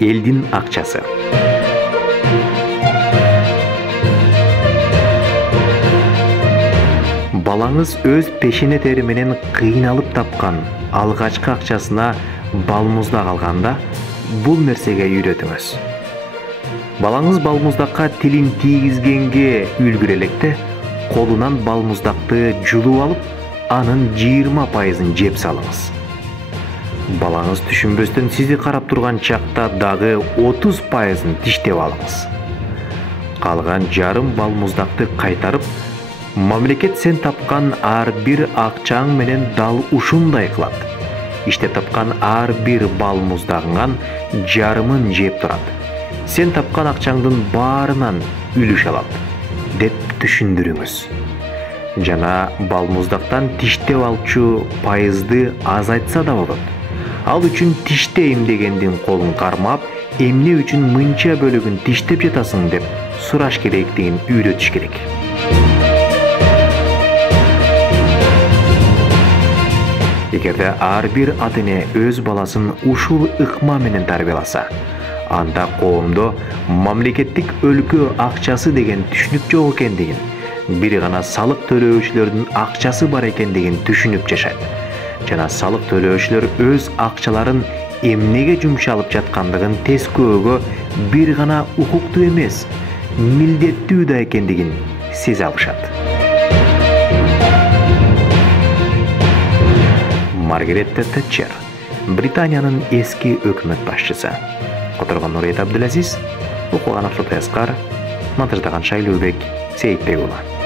элдин акчасы. Балаңыз өз пешене тери менен кыйналып тапкан алгачкы акчасына балмуздак алганда бул нерсеге үйрөтүңүз. Балаңыз балмуздакка тилин тийгизгенге үлгүрө электе колунан балмуздакты жулуп алып, анын 20%-ын жеп салыңыз. Балаңыз түшүнбөстөн сизди карап турган чакта дагы 30%-ын тиштеп алыңыз. Калган жарым балмуздакты кайтарып, мамлекет сен тапкан ар бир акчаң менен дал ушундай кылат. Иштеп тапкан ар бир балмуздагыңан жарымын жеп турат. Сен тапкан акчаңдын баарынан үлүш алат деп түшүндүрүңүз. Жана балмуздактан тиштеп алчу пайызды азайтса да болот. Ал үчүн тиштейм дегендин колун кармап, эмне үчүн мынча бөлүгүн тиштеп жатасың деп сураш керектигин үйрөтүш керек. Эгерде ар бир ата эне өз баласын ушул ыкма менен тарбияласа, анда коомдо мамлекеттик өлкө акчасы деген түшүнүк жок экендигин, бир гана салык төлөөчүлөрдүн акчасы бар экендигин түшүнүп жашайт. Жана салык төлөөчүлөр өз акчаларын эмнеге жумшалып жаткандыгын тескөөгө бир гана укуктуу эмес, милдеттүү да экендигин сезе алышат. Маргарет Тэтчер, Британиянын эски өкмөт башчысы. Которгон Нурейт Абдылазиз, окуган Абсурд Аскар, монтаждаган Шайлообек Сейитбекұлы.